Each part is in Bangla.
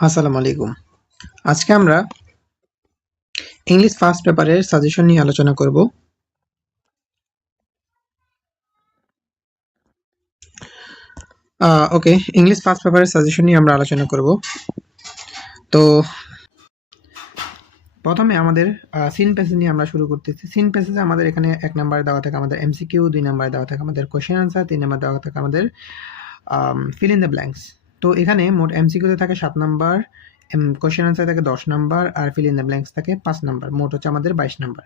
আসসালামু আলাইকুম। আজকে আমরা ইংলিশ ফার্স্ট পেপারের সাজেশন নিয়ে আলোচনা করব। ওকে, ইংলিশ ফার্স্ট পেপারের সাজেশন নিয়ে আমরা আলোচনা করব। তো প্রথমে আমাদের সিন প্যাসেজ নিয়ে আমরা শুরু করতেছি। সিন প্যাসেজে আমাদের এখানে 1 নম্বরে দেওয়া থাকে আমাদের এমসিকিউ, 2 নম্বরে দেওয়া থাকে আমাদের কোয়েশ্চেন আনসার, 3 নম্বরে দেওয়া থাকে আমাদের ফিল ইন দ্য ব্ল্যাঙ্কস। তো এখানে মোট এমসিকিউতে থাকে 7 নাম্বার, কোয়েশ্চেন আনসার থাকে 10 নাম্বার, আর ফিল ইন দ্য ব্ল্যাঙ্কস থাকে 5 নাম্বার। মোট হচ্ছে আমাদের 22 নাম্বার।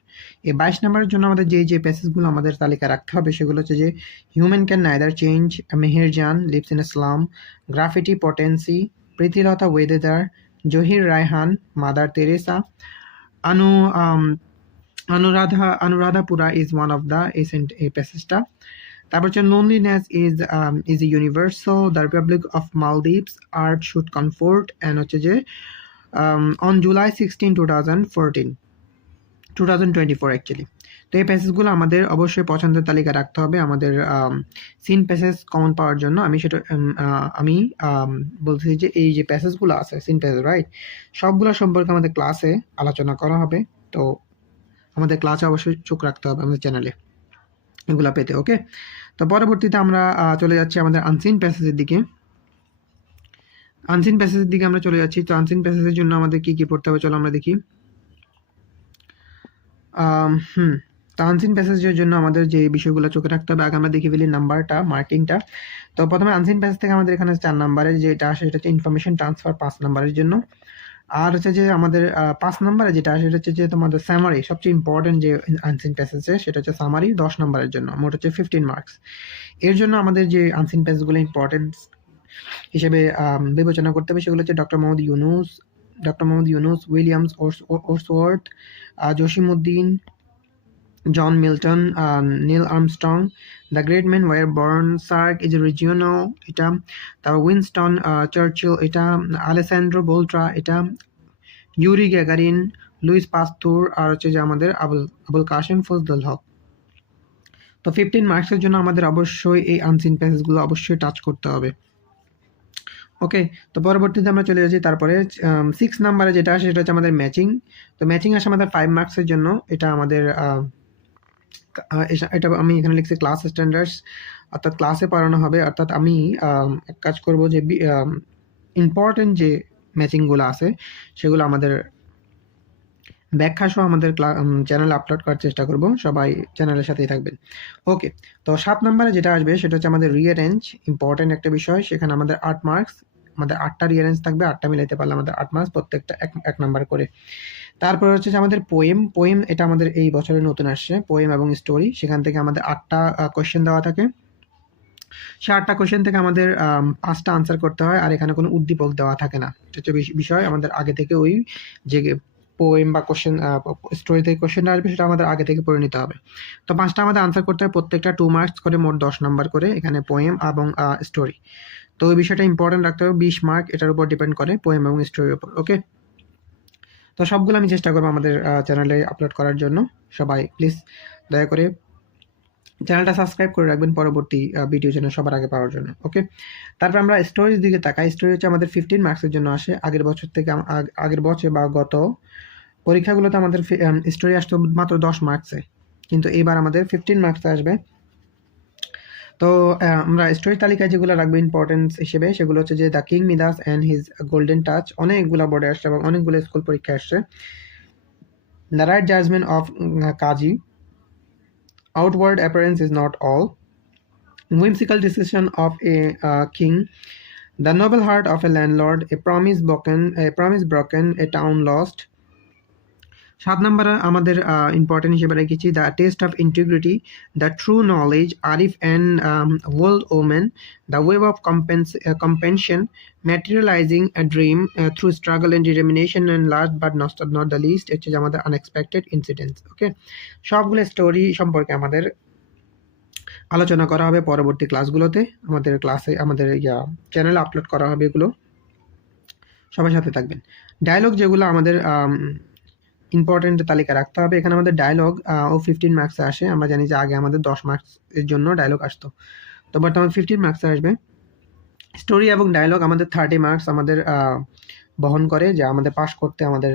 এই 22 নাম্বারের জন্য আমাদের যে প্যাসেজগুলো আমাদের তালিকা রাখতে হবে সেগুলো হচ্ছে যে human can neither change, Meher Jan lives in Islam, graffiti potency, Pritilata Waddedar, Zahir Raihan, mother Teresa, আনু Anuradhapura is one of the এই প্যাসেজটা। তারপর হচ্ছে loneliness is universal, the republic of Maldives, art should comfort, and হচ্ছে যে অন জুলাই 16, 2024 অ্যাকচুয়ালি। তো এই প্যাসেজগুলো আমাদের অবশ্যই পছন্দের তালিকা রাখতে হবে আমাদের সিন প্যাসেজ কমন পাওয়ার জন্য। আমি বলছি যে এই যে প্যাসেজগুলো আছে সিন প্যাসেজ, রাইট, সবগুলো সম্পর্কে আমাদের ক্লাসে আলোচনা করা হবে। তো আমাদের ক্লাসে অবশ্যই চোখ রাখতে হবে আমাদের চ্যানেলে এগুলা পেতে। ওকে, তো পরবর্তীতে আমরা চলে যাচ্ছি আমাদের আনসিন প্যাসেজের দিকে। আনসিন প্যাসেজের দিকে আমরা চলে যাচ্ছি। তো আনসিন প্যাসেজের জন্য আমাদের কি পড়তে হবে চলো আমরা দেখি। তো আনসিন প্যাসেজের জন্য আমাদের যে বিষয়গুলো চোখে রাখতে হবে, আগে আমরা দেখে ফেলি নাম্বারটা, মার্কিংটা। তো প্রথমে আনসিন প্যাসেজ থেকে আমাদের এখানে 4 নাম্বারের যেটা আসে সেটা হচ্ছে ইনফরমেশন ট্রান্সফার 5 নাম্বারের জন্য। আর হচ্ছে যে আমাদের 5 নাম্বারে যেটা আসে সেটা হচ্ছে যে তোমাদের সামারি, সবচেয়ে ইম্পর্টেন্ট যে আনসিন প্যাসেজে সেটা হচ্ছে সামারি 10 নাম্বারের জন্য, মোট হচ্ছে 15 মার্কস। এর জন্য আমাদের যে আনসিন প্যাসেজগুলো ইম্পর্টেন্ট হিসেবে বিবেচনা করতে হবে সেগুলো হচ্ছে doctor Mohammad Yunus, Williams Wordsworth, Jasimuddin, John Milton, Neil Armstrong, the great man was born, SAARC is regional এটা, তারপর উইনস্টন চার্চিল এটা, আলেসান্দ্রো বোল্ট্রা এটা, ইউরি গ্যাগারিন, লুইস পাস্তুর, আর হচ্ছে যে আমাদের আবুল কাশেম ফজলুল হক। তো 15 মার্কসের জন্য আমাদের অবশ্যই এই আনসিন প্যাসেজগুলো অবশ্যই টাচ করতে হবে। ওকে, তো পরবর্তীতে আমরা চলে যাচ্ছি তারপরে 6 নাম্বারে যেটা আসে সেটা হচ্ছে আমাদের ম্যাচিং। তো ম্যাচিং আসে আমাদের 5 মার্কসের জন্য। এটা আমাদের এটা আমি এখানে লিখছি ক্লাস স্ট্যান্ডার্ডস, অর্থাৎ ক্লাসে পড়ানো হবে। অর্থাৎ আমি এক কাজ করব যে ইম্পর্টেন্ট যে ম্যাচিংগুলো আছে সেগুলো আমাদের ব্যাখ্যা সহ আমাদের চ্যানেলে আপলোড করার চেষ্টা করব। সবাই চ্যানেলের সাথেই থাকবেন। ওকে, তো 7 নাম্বারে যেটা আসবে সেটা হচ্ছে আমাদের রিঅ্যারেঞ্জ, ইম্পর্টেন্ট একটা বিষয়। সেখানে আমাদের 8 মার্কস, আমাদের 8টা রিঅ্যারেঞ্জ থাকবে, 8টা মিলাইতে পারলে আমাদের 8 মার্কস, প্রত্যেকটা 1 নাম্বার করে। তারপর হচ্ছে যে আমাদের পোয়েম এটা আমাদের এই বছরে নতুন আসছে, পোয়েম এবং স্টোরি। সেখান থেকে আমাদের 8টা কোয়েশ্চেন দেওয়া থাকে। সে 8টা কোয়েশ্চেন থেকে আমাদের 5টা আনসার করতে হয়, আর এখানে কোনো উদ্দীপক দেওয়া থাকে না। এটা হচ্ছে বিষয়, আমাদের আগে থেকে ওই যে পোয়েম বা কোশ্চেন স্টোরি থেকে কোশ্চেনটা আসবে সেটা আমাদের আগে থেকে পড়ে নিতে হবে। তো 5টা আমাদের আনসার করতে হয়, প্রত্যেকটা 2 মার্কস করে, মোট 10 নাম্বার করে এখানে পোয়েম এবং স্টোরি। তো ওই বিষয়টা ইম্পর্টেন্ট রাখতে হবে, 20 মার্ক এটার উপর ডিপেন্ড করে, পোয়েম এবং স্টোরির উপর। ওকে, তো সবগুলো আমি চেষ্টা করবো আমাদের চ্যানেলে আপলোড করার জন্য। সবাই প্লিজ দয়া করে চ্যানেলটা সাবস্ক্রাইব করে রাখবেন পরবর্তী ভিডিও যেন সবার আগে পাওয়ার জন্য। ওকে, তারপর আমরা স্টোরির দিকে তাকাই। স্টোরি হচ্ছে আমাদের 15 মার্কসের জন্য আসে। আগের বছর থেকে আগের বছর বা গত পরীক্ষাগুলোতে আমাদের স্টোরি আসতো মাত্র 10 মার্কসে, কিন্তু এবার আমাদের 15 মার্কসে আসবে। তো আমরা স্টোরি তালিকায় যেগুলো রাখবো ইম্পর্টেন্স হিসেবে সেগুলো হচ্ছে যে the king Midas and his golden touch, অনেকগুলো বোর্ডে আসছে এবং অনেকগুলো স্কুল পরীক্ষায় আসছে। The right judgement of Kazi, outward appearance is not all, whimsical decision of a king, the noble heart of a landlord, a promise broken, a town lost. 7 নম্বরে আমাদের ইম্পর্টেন্ট হিসেবে রেখেছি the test of integrity, the true knowledge, Arif and old women, the wave of compassion, materializing a dream through struggle and determination, and last but not the least হচ্ছে যে আমাদের আনএক্সপেক্টেড ইনসিডেন্টস। ওকে, সবগুলো স্টোরি সম্পর্কে আমাদের আলোচনা করা হবে পরবর্তী ক্লাসগুলোতে, আমাদের ক্লাসে আমাদের চ্যানেলে আপলোড করা হবে এগুলো। সবার সাথে থাকবেন। ডায়লগ যেগুলো আমাদের ইম্পর্টেন্ট তালিকা রাখতে হবে। এখানে আমাদের ডায়লগ ও 15 মার্কসে আসে। আমরা জানি যে আগে আমাদের 10 মার্কসের জন্য ডায়লগ আসতো, তো বর্তমানে 15 মার্কসে আসবে। স্টোরি এবং ডায়লগ আমাদের 30 মার্কস, আমাদের বহন করে, যা আমাদের পাস করতে আমাদের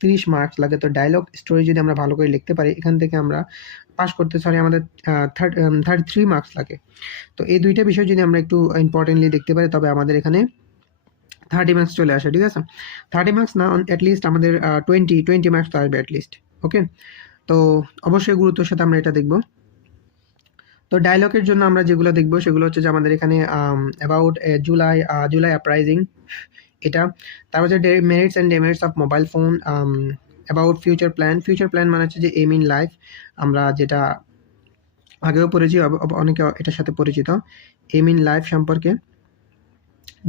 30 মার্কস লাগে। তো ডায়লগ স্টোরি যদি আমরা ভালো করে লিখতে পারি, এখান থেকে আমরা পাস করতে আমাদের 33 মার্কস লাগে। তো এই দুইটা বিষয় যদি আমরা একটু ইম্পর্টেন্টলি দেখতে পারি, তবে আমাদের এখানে 30 মার্কস চলে আসে, ঠিক আছে? 30 মার্কস না, অ্যাটলিস্ট আমাদের 20 মার্কস তো আসবে অ্যাটলিস্ট। ওকে, তো অবশ্যই গুরুত্বের সাথে আমরা এটা দেখব। তো ডায়লগের জন্য আমরা যেগুলো দেখব সেগুলো হচ্ছে যে আমাদের এখানে অ্যাবাউট জুলাই আপরাইজিং, এটা। তারপর হচ্ছে merits and demerits of mobile phone, about future plan মানে হচ্ছে যে এম ইন লাইফ, আমরা যেটা আগেও পড়েছি, অনেকে এটার সাথে পরিচিত, এম ইন লাইফ সম্পর্কে,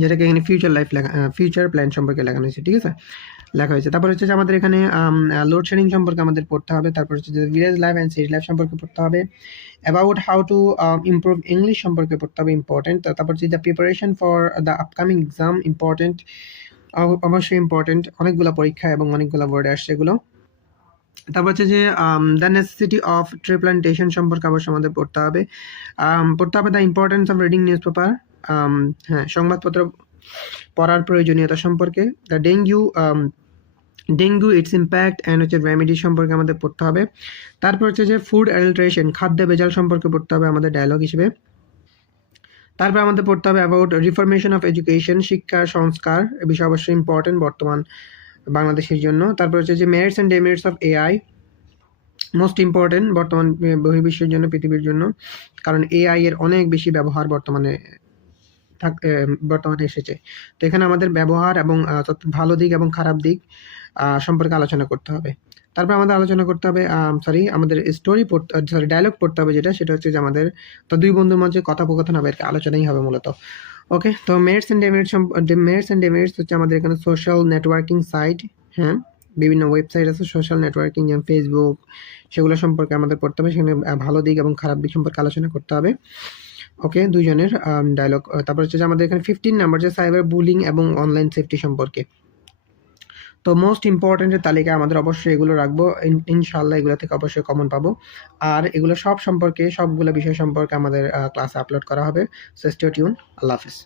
যেটাকে এখানে ফিউচার প্ল্যান সম্পর্কে লেখানো হয়েছে, ঠিক আছে, লেখা হয়েছে। তারপর হচ্ছে যে আমাদের এখানে লোডশেডিং সম্পর্কে আমাদের পড়তে হবে। তারপর হচ্ছে যে village life and city life সম্পর্কে পড়তে হবে। About how to improve English সম্পর্কে পড়তে হবে, ইম্পর্টেন্ট। তারপর হচ্ছে the preparation for the upcoming exam, important, অবশ্যই ইম্পর্টেন্ট, অনেকগুলো পরীক্ষা এবং অনেকগুলো বোর্ডে আসছে এগুলো। তারপর হচ্ছে যে the necessity of tree plantation সম্পর্কে অবশ্যই আমাদের পড়তে হবে। The importance of reading news paper, হ্যাঁ, সংবাদপত্র পড়ার প্রয়োজনীয়তা সম্পর্কে। The dengue it's impact and হচ্ছে রেমেডি সম্পর্কে আমাদের পড়তে হবে। তারপর হচ্ছে যে ফুড অ্যাডাল্টারেশন, খাদ্য ভেজাল সম্পর্কে পড়তে হবে আমাদের ডায়লগ হিসেবে। তারপর আমাদের পড়তে হবে অ্যাবাউট রিফরমেশন অফ এডুকেশন, শিক্ষা সংস্কার, এ বিষয় অবশ্যই ইম্পর্টেন্ট বর্তমান বাংলাদেশের জন্য। তারপর হচ্ছে যে merits and demerits of AI, most important বর্তমান বহির্বিশ্বের জন্য, পৃথিবীর জন্য, কারণ এআই এর অনেক বেশি ব্যবহার বর্তমানে এসেছে। তো এখানে আমাদের ব্যবহার এবং ভালো দিক এবং খারাপ দিক সম্পর্কে আলোচনা করতে হবে। তারপর আমাদের আলোচনা করতে হবে, আমাদের ডায়লগ পড়তে হবে, সেটা হচ্ছে যে আমাদের তো দুই বন্ধুর মধ্যে কথোপকথন হবে, আলোচনাই হবে মূলত। ওকে, তো মেরিটস অ্যান্ড ডেমেরিটস হচ্ছে আমাদের এখানে সোশ্যাল নেটওয়ার্কিং সাইট, হ্যাঁ, বিভিন্ন ওয়েবসাইট আছে সোশ্যাল নেটওয়ার্কিং, যেমন ফেসবুক, সেগুলো সম্পর্কে আমাদের পড়তে হবে। সেখানে ভালো দিক এবং খারাপ দিক সম্পর্কে আলোচনা করতে হবে। ওকে, দুইজনের ডায়লগ। তারপর হচ্ছে যে আমাদের এখানে 15 নাম্বার যে সাইবার বুলিং এবং অনলাইন সেফটি সম্পর্কে। তো মোস্ট ইম্পর্টেন্টের তালিকা আমাদের অবশ্যই এগুলো রাখবো, ইনশাল্লাহ এগুলো থেকে অবশ্যই কমন পাবো। আর এগুলো সবগুলো বিষয় সম্পর্কে আমাদের ক্লাসে আপলোড করা হবে। So stay tune. আল্লাহ হাফেজ।